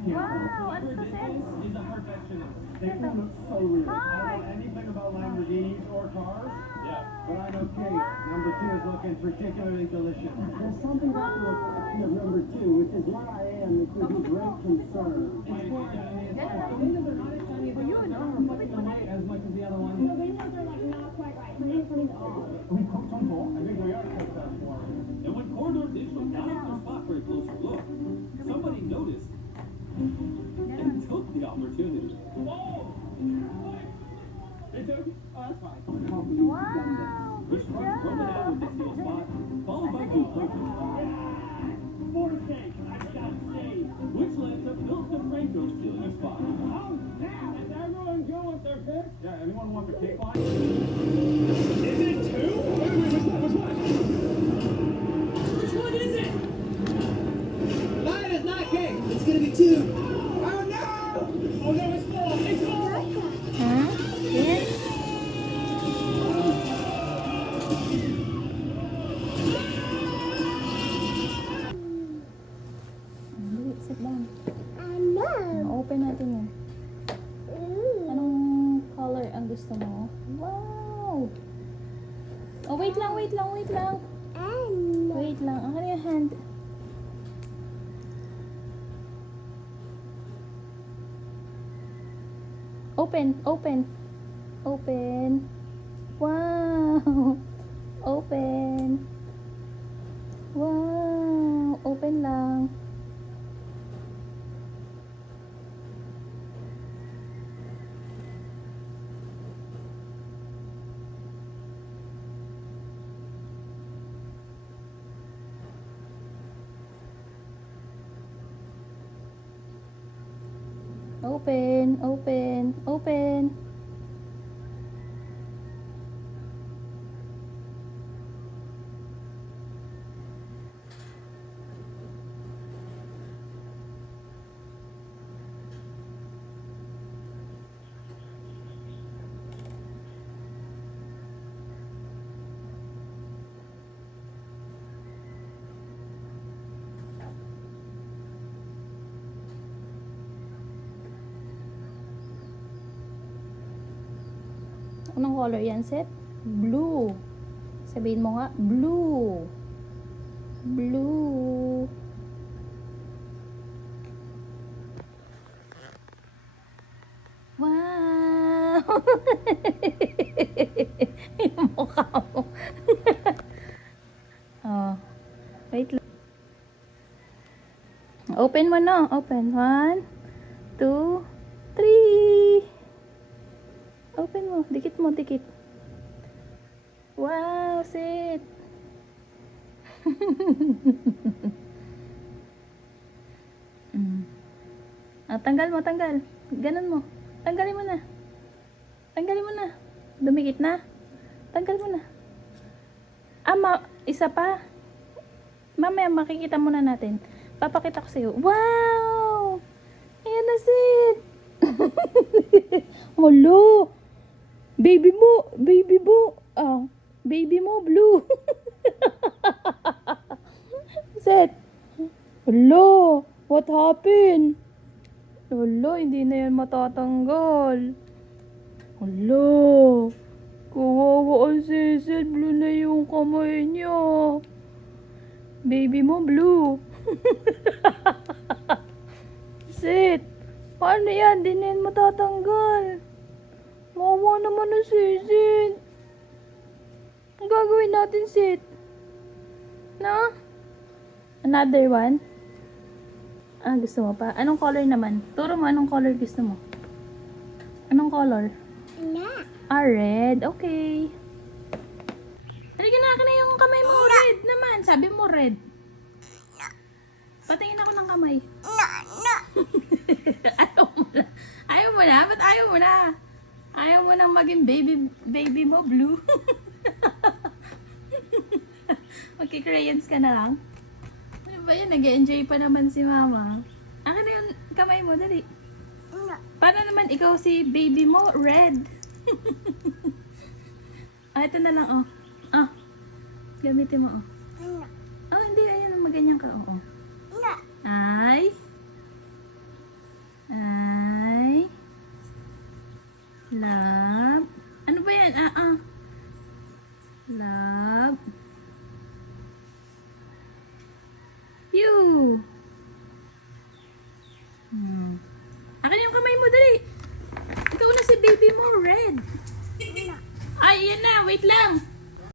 Wow, ano to, Seth? He's a perfectionist. They all look so real. I Hi. don't know anything about Lamborghinis or cars, Yeah. but I know cake. Number 2 is looking particularly delicious. There's something about the reflection of number 2, which is where I am, that could be great concern. Oh, yun, oh. Wait, As much as the other one. The windows are like not quite right. The windows are off. We cooked on both. I think we are cooked on for. And when Corridor Digital got their spot for a closer look, somebody noticed and took the opportunity. Whoa! They took it? Oh, that's fine. Wow. Which marked Roman out with the steal spot, followed by Blue Purple, For sake, I've got saved. which led to Phil DeFranco stealing a spot. Oh, snap! Is everyone good with their pick? Yeah, anyone want the cake line? Is it 2? Wait, which one? Which one is it? Mine is not cake. It's gonna be 2. Oh, no! Oh, no, it's 4. It's 4! Huh? Yes? Sit down. Open natin yun. Anong color ang gusto mo? Wow! Oh, wait lang. Wait lang. Ang kanyang hand. Open. Wow! Open. Wow! Open lang. Open. Anong color yan, Seth? Blue. Sabihin mo nga, blue. Blue. Wow! Yung mukha mo. Oh. Wait lang. Open mo no. Open. 1, 2, 3. Open mo. Dikit mo. Wow, sit. Tanggal mo. Ganun mo. Tanggalin mo na. Dumikit na. Tanggal mo na. Isa pa. Mamaya makikita muna natin. Papakita ko sa'yo. Wow! Ayan na, sit. Hello. Baby mo. Baby mo, blue. Set. Hello. What happened? Hello, hindi na yan matatanggal. Hello. Kawawa ang sisid. Blue na yung kamay niya. Baby mo, blue. Sit. Paano yan? Di na yan matatanggal. Mawa naman ang sisid. Ang gagawin natin, sit? No? Another one? Gusto mo pa? Anong color naman? Turo mo, anong color gusto mo? Anong color? Red. Okay. Halika na, akin na yung kamay mo. Red naman. Sabi mo red. Patingin ako ng kamay. Ayaw mo na? Ba't ayaw mo na? Ayaw mo nang maging baby mo blue? Magki-crayons ka na lang? Ano ba yan? Nag-enjoy pa naman si mama. Akin na yung kamay mo, dali. Paano naman ikaw si baby mo? Red. Ito na lang, oh. Gamitin mo, oh. Hindi. Ayan, maganyan ka, oh. Ay. I love. Ano ba yan? Love you. Akin yung kamay mo, dali. Ikaw na si baby mo, red. Ay, yan na. Wait lang.